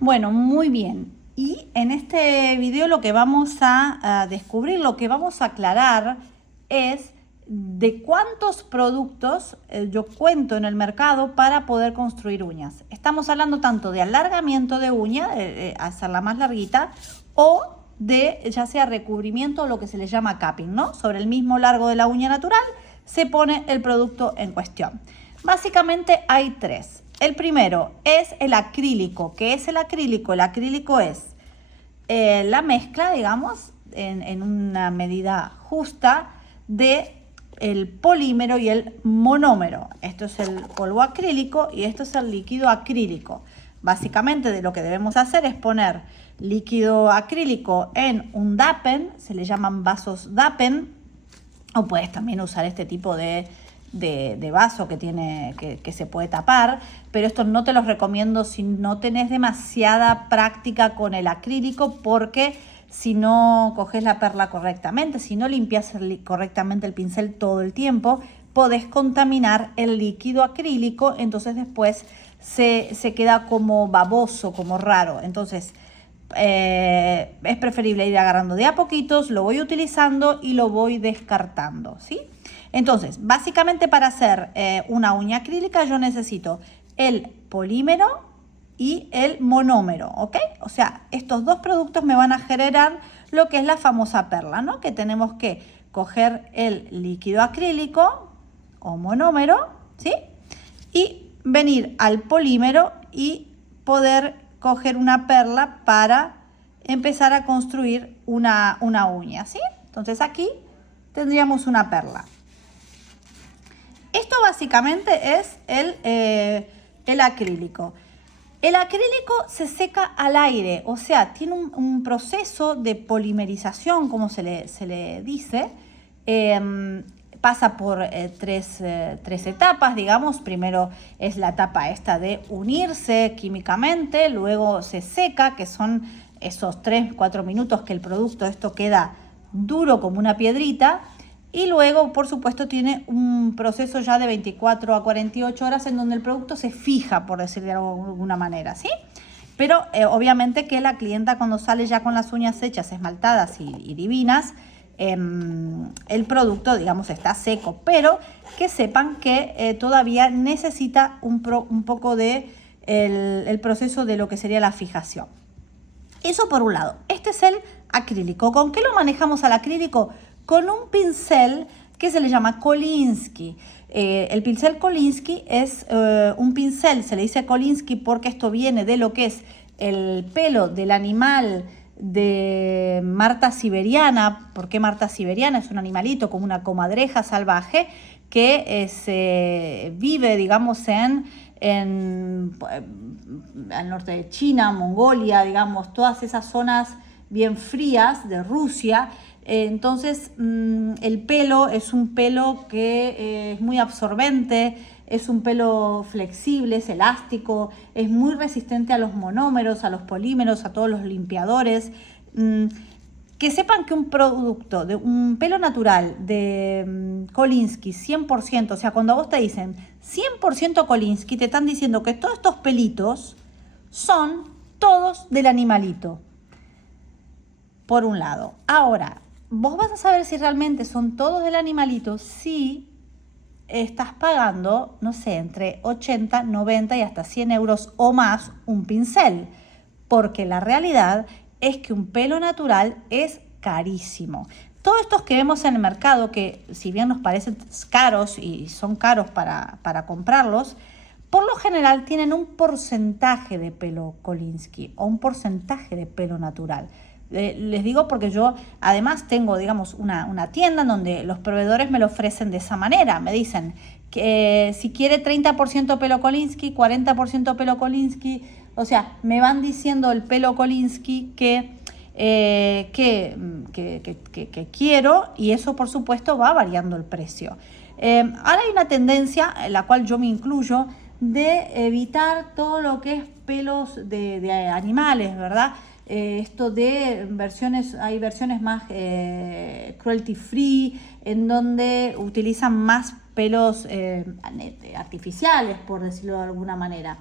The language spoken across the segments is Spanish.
Bueno, muy bien. Y en este video lo que vamos a descubrir, lo que vamos a aclarar es de cuántos productos yo cuento en el mercado para poder construir uñas. Estamos hablando tanto de alargamiento de uña, hacerla más larguita, o de ya sea recubrimiento o lo que se le llama capping, ¿no? Sobre el mismo largo de la uña natural se pone el producto en cuestión. Básicamente hay tres. El primero es el acrílico. ¿Qué es el acrílico? El acrílico es la mezcla, digamos, en una medida justa de el polímero y el monómero. Esto es el polvo acrílico y esto es el líquido acrílico. Básicamente de lo que debemos hacer es poner líquido acrílico en un dapen, se le llaman vasos dapen, o puedes también usar este tipo de vaso que se puede tapar, pero esto no te los recomiendo si no tenés demasiada práctica con el acrílico, porque si no coges la perla correctamente, si no limpias correctamente el pincel todo el tiempo, podés contaminar el líquido acrílico, entonces después se queda como baboso, como raro. Entonces es preferible ir agarrando de a poquitos, lo voy utilizando y lo voy descartando, ¿sí? Entonces, básicamente para hacer una uña acrílica yo necesito el polímero y el monómero, ¿ok? O sea, estos dos productos me van a generar lo que es la famosa perla, ¿no? Que tenemos que coger el líquido acrílico o monómero, ¿sí? Y venir al polímero y poder coger una perla para empezar a construir una uña, ¿sí? Entonces aquí tendríamos una perla. Esto básicamente es el acrílico. El acrílico se seca al aire, o sea, tiene un proceso de polimerización, como se le dice. Pasa por tres etapas, digamos. Primero es la etapa esta de unirse químicamente, luego se seca, que son esos 3-4 minutos que el producto esto queda duro como una piedrita. Y luego, por supuesto, tiene un proceso ya de 24 a 48 horas en donde el producto se fija, por decir de alguna manera, ¿sí? Pero obviamente que la clienta cuando sale ya con las uñas hechas, esmaltadas y divinas, el producto, digamos, está seco. Pero que sepan que todavía necesita un poco de el proceso de lo que sería la fijación. Eso por un lado. Este es el acrílico. ¿Con qué lo manejamos al acrílico? Con un pincel que se le llama Kolinsky. El pincel Kolinsky es un pincel, se le dice Kolinsky porque esto viene de lo que es el pelo del animal de Marta siberiana. ¿Por qué Marta siberiana? Es un animalito como una comadreja salvaje que vive, digamos, al norte de China, Mongolia, digamos, todas esas zonas bien frías de Rusia. Entonces el pelo es un pelo que es muy absorbente, es un pelo flexible, es elástico, es muy resistente a los monómeros, a los polímeros, a todos los limpiadores. Que sepan que un producto de un pelo natural de Kolinsky 100%, o sea, cuando a vos te dicen 100% Kolinsky, te están diciendo que todos estos pelitos son todos del animalito, por un lado. Ahora, vos vas a saber si realmente son todos del animalito si estás pagando, no sé, entre 80, 90 y hasta 100 euros o más un pincel. Porque la realidad es que un pelo natural es carísimo. Todos estos que vemos en el mercado, que si bien nos parecen caros y son caros para comprarlos, por lo general tienen un porcentaje de pelo Kolinsky o un porcentaje de pelo natural. Les digo porque yo además tengo, digamos, una tienda en donde los proveedores me lo ofrecen de esa manera. Me dicen que si quiere 30% pelo Kolinsky, 40% pelo Kolinsky. O sea, me van diciendo el pelo Kolinsky que quiero, y eso por supuesto va variando el precio. Ahora hay una tendencia, en la cual yo me incluyo, de evitar todo lo que es pelos de animales, ¿verdad? Esto de versiones, hay versiones más cruelty free, en donde utilizan más pelos artificiales, por decirlo de alguna manera.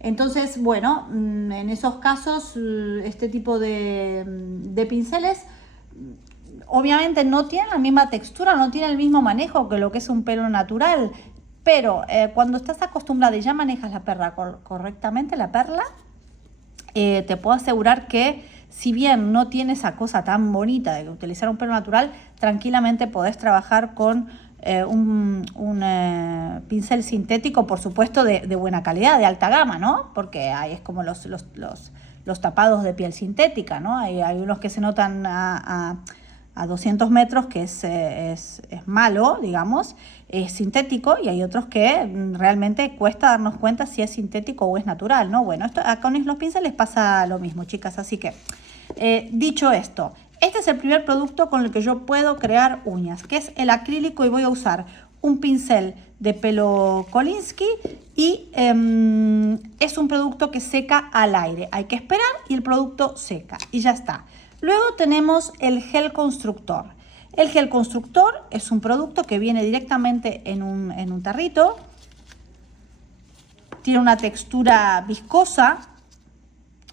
Entonces, bueno, en esos casos, este tipo de pinceles obviamente no tienen la misma textura, no tienen el mismo manejo que lo que es un pelo natural, pero cuando estás acostumbrada y ya manejas la perla correctamente, la perla, te puedo asegurar que si bien no tiene esa cosa tan bonita de utilizar un pelo natural, tranquilamente podés trabajar con un pincel sintético, por supuesto, de buena calidad, de alta gama, ¿no? Porque ahí es como los tapados de piel sintética, ¿no? Hay unos que se notan a 200 metros, que es malo, digamos, es sintético, y hay otros que realmente cuesta darnos cuenta si es sintético o es natural, ¿no? Bueno, con los pinceles pasa lo mismo, chicas, así que dicho esto, este es el primer producto con el que yo puedo crear uñas, que es el acrílico, y voy a usar un pincel de pelo Kolinsky y es un producto que seca al aire. Hay que esperar y el producto seca y ya está. Luego tenemos el gel constructor. El gel constructor es un producto que viene directamente en un tarrito. Tiene una textura viscosa.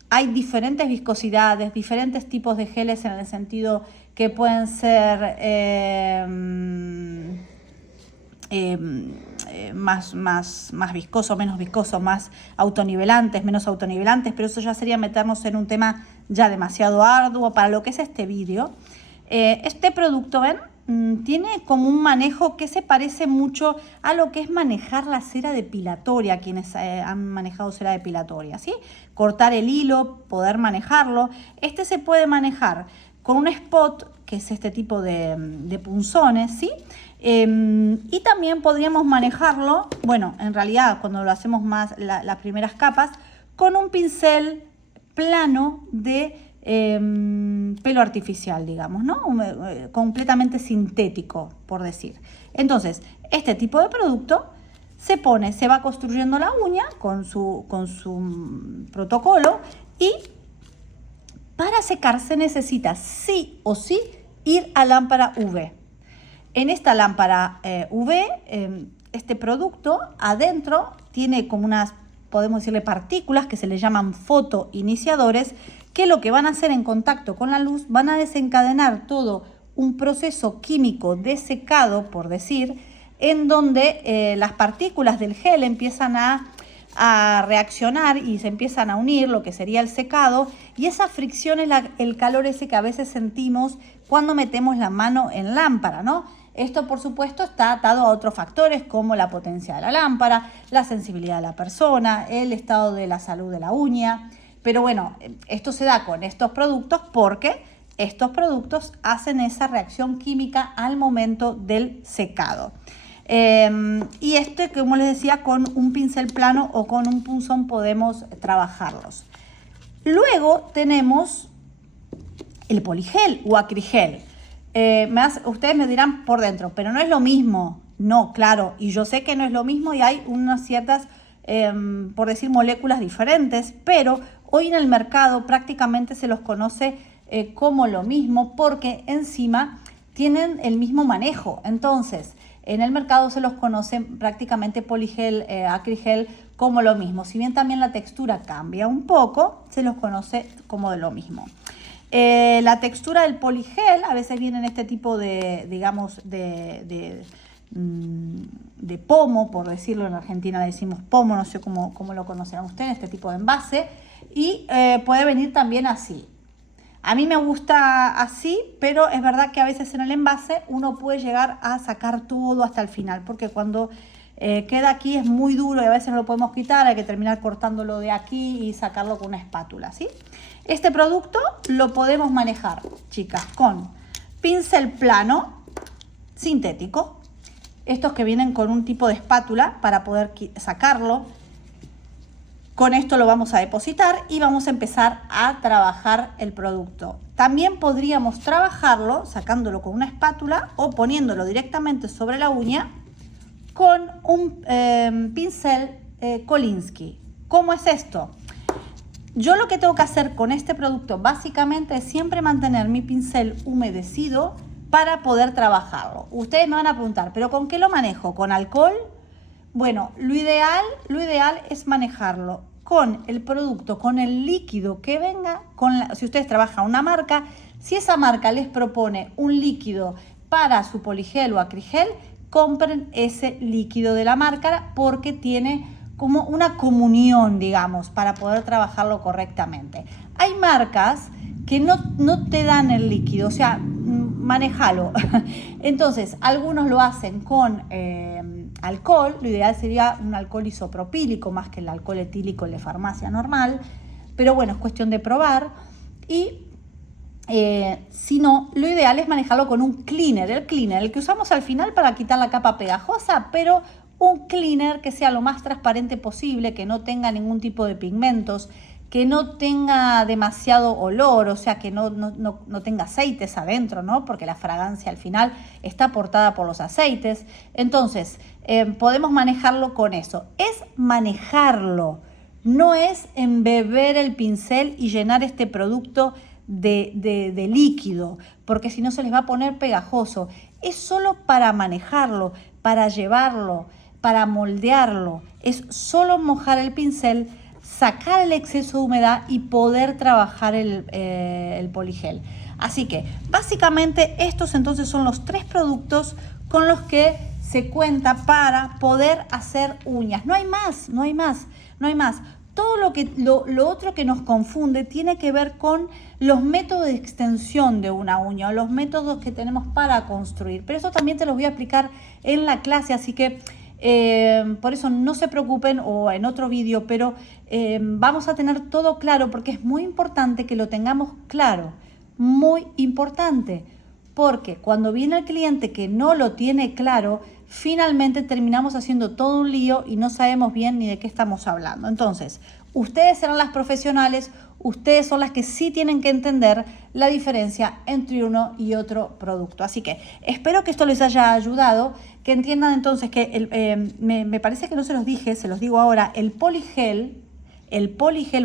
Hay diferentes viscosidades, diferentes tipos de geles en el sentido que pueden ser más viscoso, menos viscoso, más autonivelantes, menos autonivelantes, pero eso ya sería meternos en un tema ya demasiado arduo para lo que es este vídeo. Este producto, ¿ven? Tiene como un manejo que se parece mucho a lo que es manejar la cera depilatoria, quienes han manejado cera depilatoria, ¿sí? Cortar el hilo, poder manejarlo. Este se puede manejar con un spot, que es este tipo de punzones, ¿sí? Y también podríamos manejarlo, bueno, en realidad cuando lo hacemos más las primeras capas, con un pincel plano de pelo artificial, digamos, ¿no? Completamente sintético, por decir. Entonces, este tipo de producto se va construyendo la uña con su protocolo, y para secar se necesita sí o sí ir a lámpara UV. En esta lámpara UV, este producto adentro tiene como unas, podemos decirle, partículas que se le llaman fotoiniciadores, que lo que van a hacer en contacto con la luz van a desencadenar todo un proceso químico de secado, por decir, en donde las partículas del gel empiezan a reaccionar y se empiezan a unir, lo que sería el secado, y esa fricción es el calor ese que a veces sentimos cuando metemos la mano en lámpara, ¿no? Esto, por supuesto, está atado a otros factores como la potencia de la lámpara, la sensibilidad de la persona, el estado de la salud de la uña. Pero bueno, esto se da con estos productos porque estos productos hacen esa reacción química al momento del secado. Y como les decía, con un pincel plano o con un punzón podemos trabajarlos. Luego tenemos el poligel o acrigel. Ustedes me dirán por dentro, pero no es lo mismo. No, claro, y yo sé que no es lo mismo y hay unas ciertas, por decir, moléculas diferentes, pero hoy en el mercado prácticamente se los conoce como lo mismo porque encima tienen el mismo manejo. Entonces, en el mercado se los conoce prácticamente poligel, acrigel como lo mismo. Si bien también la textura cambia un poco, se los conoce como de lo mismo. La textura del poligel a veces viene en este tipo de, digamos, de pomo, por decirlo. En Argentina le decimos pomo, no sé cómo lo conocerán ustedes, este tipo de envase, y puede venir también así. A mí me gusta así, pero es verdad que a veces en el envase uno puede llegar a sacar todo hasta el final, porque cuando queda aquí es muy duro y a veces no lo podemos quitar, hay que terminar cortándolo de aquí y sacarlo con una espátula, ¿sí? Este producto lo podemos manejar, chicas, con pincel plano sintético, estos que vienen con un tipo de espátula para poder sacarlo. Con esto lo vamos a depositar y vamos a empezar a trabajar el producto. También podríamos trabajarlo sacándolo con una espátula o poniéndolo directamente sobre la uña con un pincel Kolinsky. ¿Cómo es esto? Yo lo que tengo que hacer con este producto básicamente es siempre mantener mi pincel humedecido para poder trabajarlo. Ustedes me van a preguntar, ¿pero con qué lo manejo? ¿Con alcohol? Bueno, lo ideal es manejarlo con el producto, con el líquido que venga, si ustedes trabajan una marca, si esa marca les propone un líquido para su poligel o acrigel, compren ese líquido de la marca porque tiene como una comunión, digamos, para poder trabajarlo correctamente. Hay marcas que no te dan el líquido, o sea, manéjalo. Entonces, algunos lo hacen con alcohol, lo ideal sería un alcohol isopropílico más que el alcohol etílico de farmacia normal, pero bueno, es cuestión de probar. Y si no, lo ideal es manejarlo con un cleaner, el que usamos al final para quitar la capa pegajosa, pero un cleaner que sea lo más transparente posible, que no tenga ningún tipo de pigmentos, que no tenga demasiado olor, o sea, que no tenga aceites adentro, ¿no? Porque la fragancia al final está aportada por los aceites. Entonces, podemos manejarlo con eso. Es manejarlo, no es embeber el pincel y llenar este producto de líquido, porque si no se les va a poner pegajoso. Es solo para manejarlo, para llevarlo, para moldearlo. Es solo mojar el pincel, sacar el exceso de humedad y poder trabajar el poligel. Así que básicamente estos entonces son los 3 productos con los que se cuenta para poder hacer uñas. No hay más, no hay más, no hay más. Todo lo otro que nos confunde tiene que ver con los métodos de extensión de una uña o los métodos que tenemos para construir. Pero eso también te los voy a explicar en la clase, así que por eso no se preocupen o en otro vídeo, pero vamos a tener todo claro porque es muy importante que lo tengamos claro, muy importante, porque cuando viene el cliente que no lo tiene claro, finalmente terminamos haciendo todo un lío y no sabemos bien ni de qué estamos hablando. Entonces, ustedes serán las profesionales, ustedes son las que sí tienen que entender la diferencia entre uno y otro producto. Así que espero que esto les haya ayudado, que entiendan entonces que me parece que no se los dije, se los digo ahora, el poligel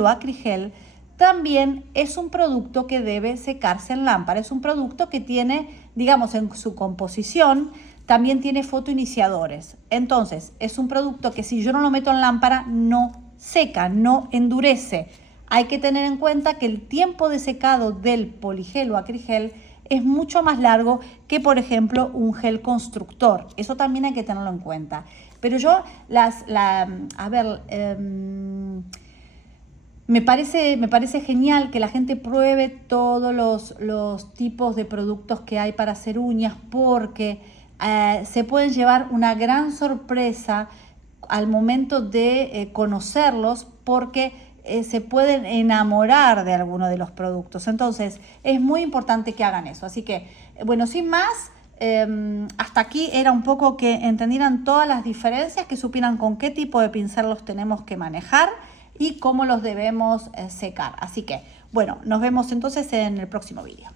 o acrigel también es un producto que debe secarse en lámpara. Es un producto que tiene, digamos, en su composición, también tiene fotoiniciadores. Entonces, es un producto que si yo no lo meto en lámpara, no seca, no endurece. Hay que tener en cuenta que el tiempo de secado del poligel o acrigel es mucho más largo que, por ejemplo, un gel constructor. Eso también hay que tenerlo en cuenta. Pero yo, me parece genial que la gente pruebe todos los tipos de productos que hay para hacer uñas porque se pueden llevar una gran sorpresa al momento de conocerlos porque se pueden enamorar de alguno de los productos. Entonces, es muy importante que hagan eso. Así que, bueno, sin más, hasta aquí era un poco que entendieran todas las diferencias, que supieran con qué tipo de pincel los tenemos que manejar y cómo los debemos secar. Así que, bueno, nos vemos entonces en el próximo vídeo.